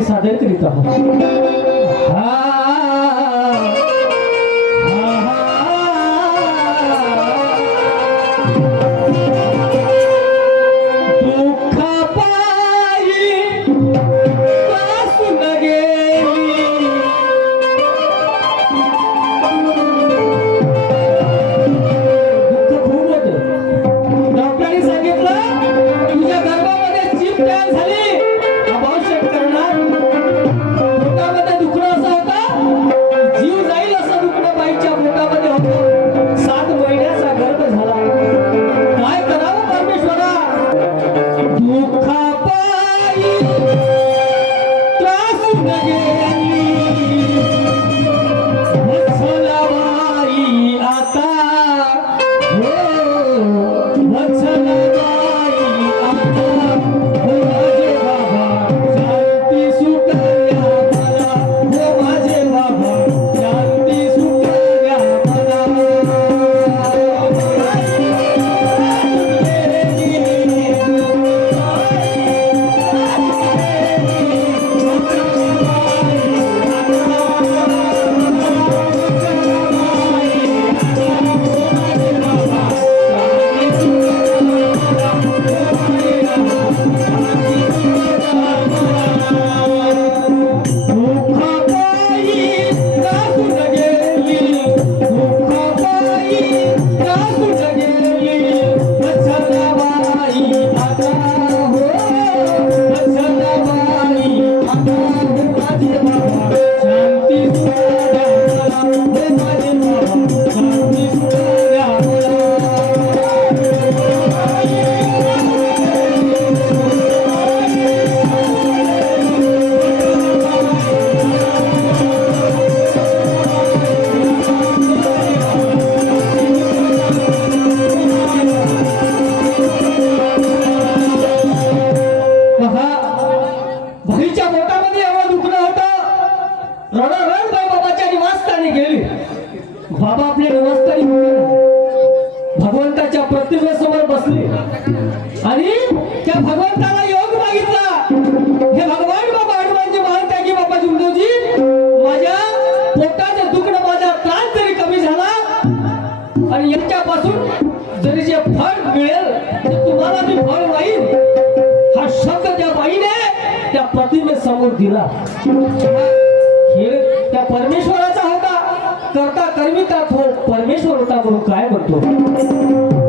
आम्ही सादर करीत आहोत. प्रतिमेसमोर दिला. खेळ त्या परमेश्वराचा होता. करता कर्मिता तो परमेश्वर होता म्हणून काय म्हणतो?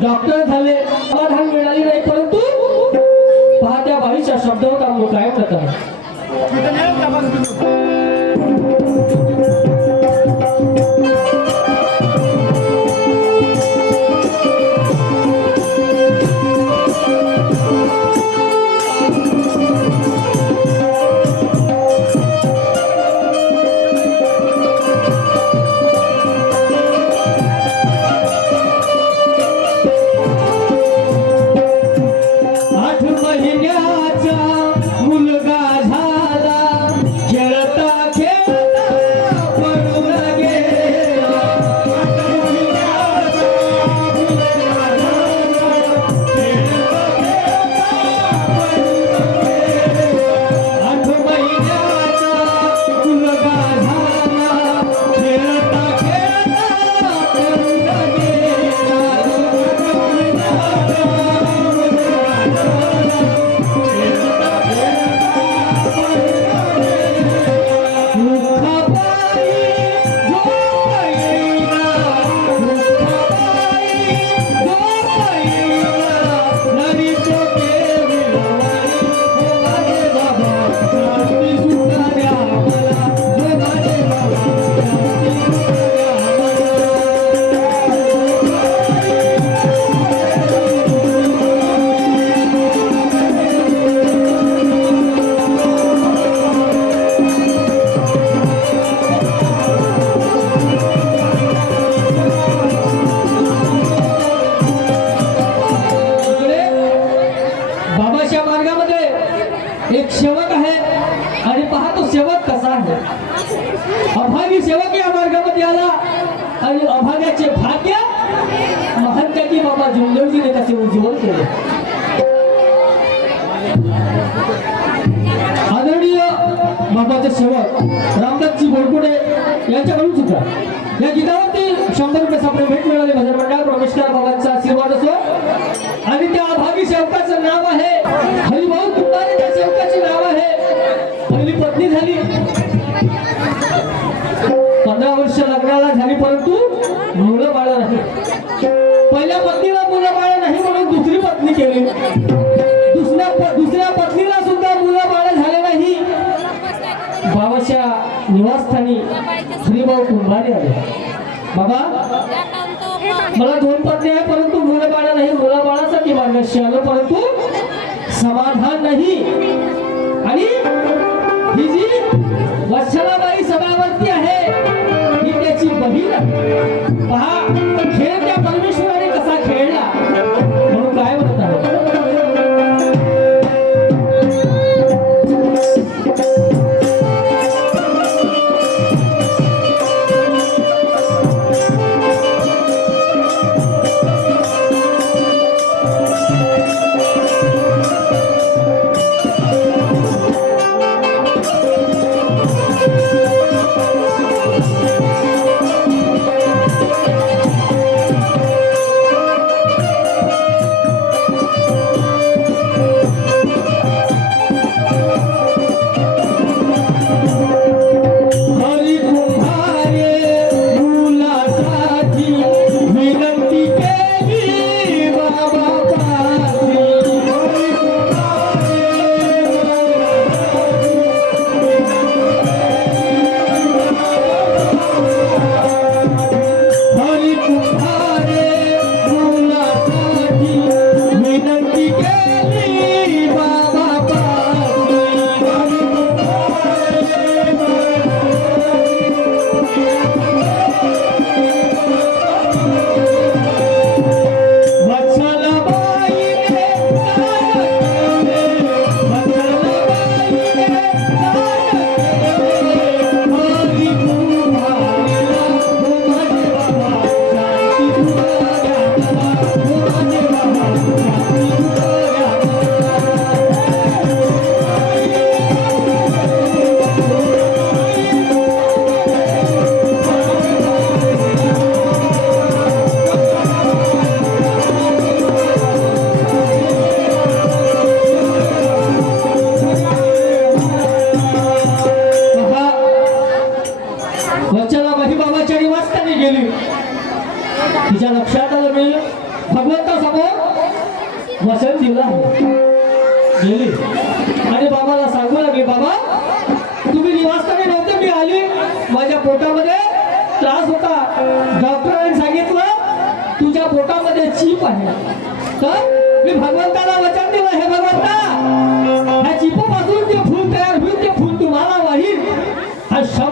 डॉक्टर झाले समाधान मिळाली नाही परंतु पाहत्या त्या बाईच्या शब्दावर काम काय बाबाच्या मार्गामध्ये एक सेवक आहे आणि पहा तो सेवक कसा आहे. अभागी सेवक या मार्गामध्ये आला आणि अभाग्याचे भाग्य महत्याची बाबा जुंदरजीने कसे उज्ज्वल केले. आदरणीय बाबाचे सेवक रामदासजी बोरकुडे यांच्याकडून सुद्धा या गीतावर शंभर रुपये सापडे भेट मिळाले. भजन मंडळ प्रवेशकार बाबांचा आशीर्वाद असो. आणि त्या अभावी सेवकाचं नाव आहे. हरिभाऊ कुंभारे त्या सेवकाचे नाव आहे. पहिली पत्नी झाली. पंधरा वर्ष लग्नाला झाली परंतु मुलं बाळ नाही. पहिल्या पत्नीला मुलं बाळ नाही म्हणून दुसरी पत्नी केली. दुसऱ्या प- दुसऱ्या पत्नीला सुद्धा मुलं बाळ झाले नाही. बाबाच्या निवासस्थानी हरिभाऊ कुंभारे आले. बाबा मला दोन पत्नी आहे परंतु मुलं नाही. मुलं बाळासाठी मार्गदर्शन आलं परंतु समाधान नाही. आणि ही जी वत्सलाबाई सभावरती आहे ही त्याची बहीण पहा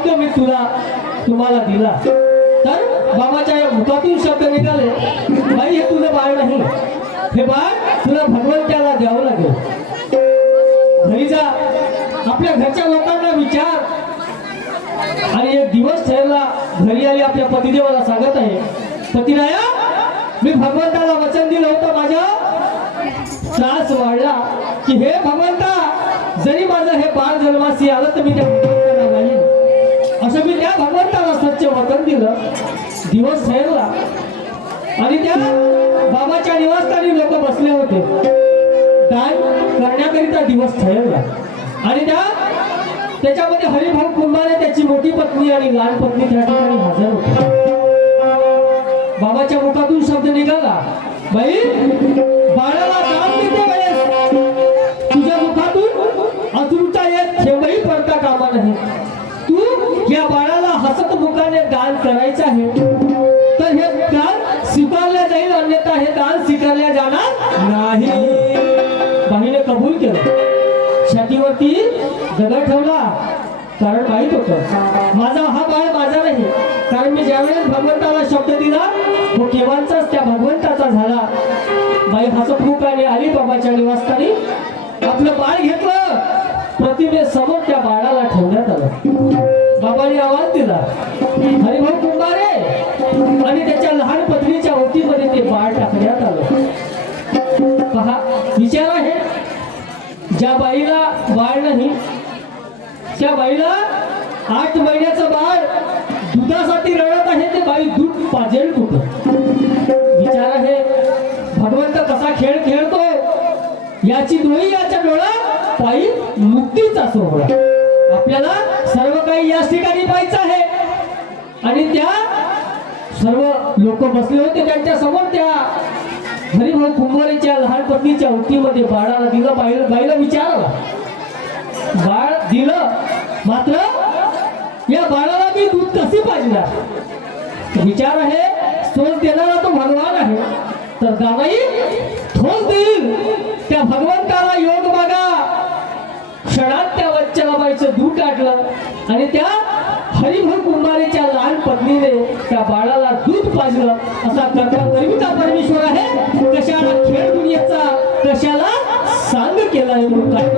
शब्द मी तुला तुम्हाला दिला. तर बाबाच्या या मुखातून शब्द निघाले. बाई हे तुझं बाळ नाही. हे बाळ तुला भगवंताला द्यावं लागेल. घरी जा. आपल्या घरच्या लोकांना विचार. आणि एक दिवस ठरला घरी आली आपल्या पतिदेवाला सांगत आहे. पतिराया मी भगवंताला वचन दिलं होतं. माझ्या त्रास वाढला. की हे भगवंता जरी माझं हे बाळ जन्मासी आलं तर मी त्या असं मी त्या भगवंताला सच्च वतन दिलं. दिवस ठरला आणि त्या बाबाच्या निवासस्थानी लोक बसले होते. दान करण्याकरिता दिवस ठरवला आणि त्या त्याच्यामध्ये हरिभाऊ कुंभारे त्याची मोठी पत्नी आणि लहान पत्नी त्या ठिकाणी हजर होते. बाबाच्या मुखातून शब्द निघाला. बाई बाळाला बाबाच्या निवासस्थानी आपलं बाळ घेतलं. प्रतिमे समोर त्या बाळाला ठेवण्यात आलं. बाबाने आवाज दिला हरिभाऊ कुंभारे! आणि त्याच्या लहान पत्नीच्या ओटीमध्ये ते बाळ टाकण्यात आलं. पहा विचार आहे. ज्या बाईला बाळ नाही त्या बाईला आठ महिन्याचं बाळ दुधासाठी रडत याची डोळी याच्या डोळा पायी मुक्तीचा सोहळा. आपल्याला सर्व काही याच ठिकाणी पाहायचं आहे. आणि त्या सर्व लोक बसले होते त्यांच्यासमोर त्या हरिभाऊ कुंभारीच्या लहान पत्नीच्या ओटीमध्ये बाळाला दिलं बाईला बाईला विचारला. बाळ दिलं मात्र या बाळाला मी दूध कसे पाजणार? विचार आहे सोच देणारा तो भगवान आहे. तर गावाई ठोस देईल. त्या भगवंताला योग मागा क्षणात त्या वच्चलाबाईचं दूध टाकलं आणि त्या हरिभर कुंभारीच्या लहान पत्नीने त्या बाळाला दूध पाजलं. असा करता गर्विता परमेश्वर आहे. कशाला खेळ दुनियेचा कशाला सांग केला आहे काय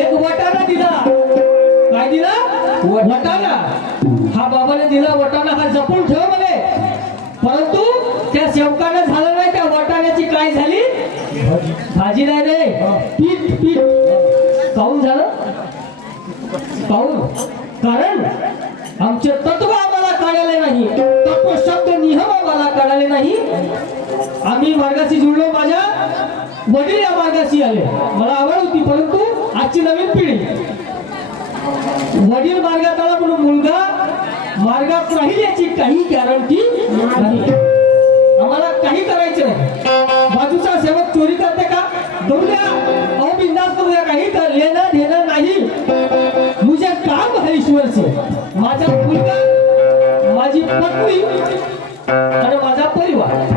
एक वटाणा दिला. काय दिला? वटाणा. हा बाबाने दिला वटाणा. हा जपून ठेव म्हणे. परंतु त्या सेवकानं झालं नाही त्या वटाण्याची काय झाली? भाजी नाही रे. पीठ पीठ. काऊन झालं? काऊन कारण आमचे तत्व आम्हाला कळाले नाही. तत्व शब्द नियम आम्हाला कळाले नाही. आम्ही मार्गाशी जुळलो. माझ्या वडील या मार्गाशी आले. मला आवड होती परंतु आजची नवीन पिढी. वडील मार्गात आला म्हणून मुलगा मार्गात राहील याची काही गॅरंटी नाही. आम्हाला काही करायचं नाही. बाजूचा सेवक चोरी करते का? दोन द्या. अहो बिंदास करू द्या. काही लेणं देणं नाही. मुझे काम है ईश्वर से माझा मुलगा माझी पत्नी आणि माझा परिवार.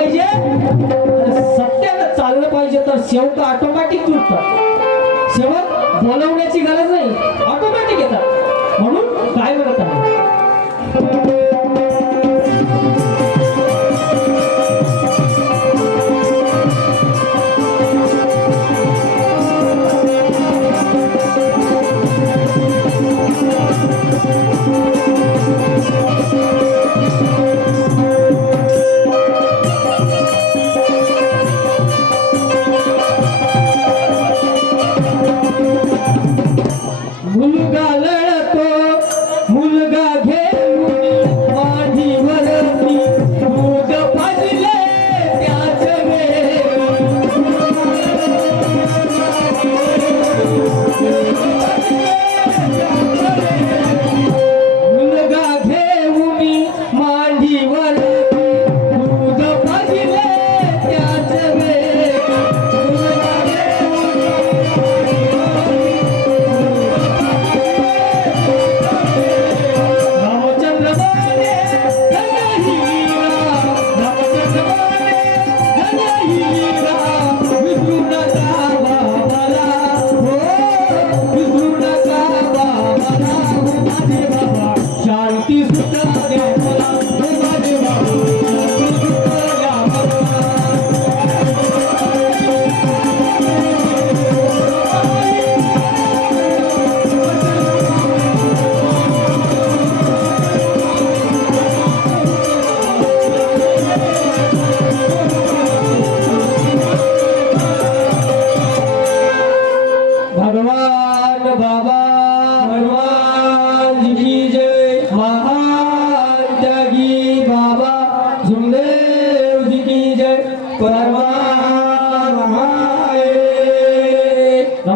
पाहिजे. आणि सत्यानं चाललं पाहिजे तर शेवट ऑटोमॅटिक तुटतात शेवट बोलवण्याची गरज नाही. ऑटोमॅटिक येतात.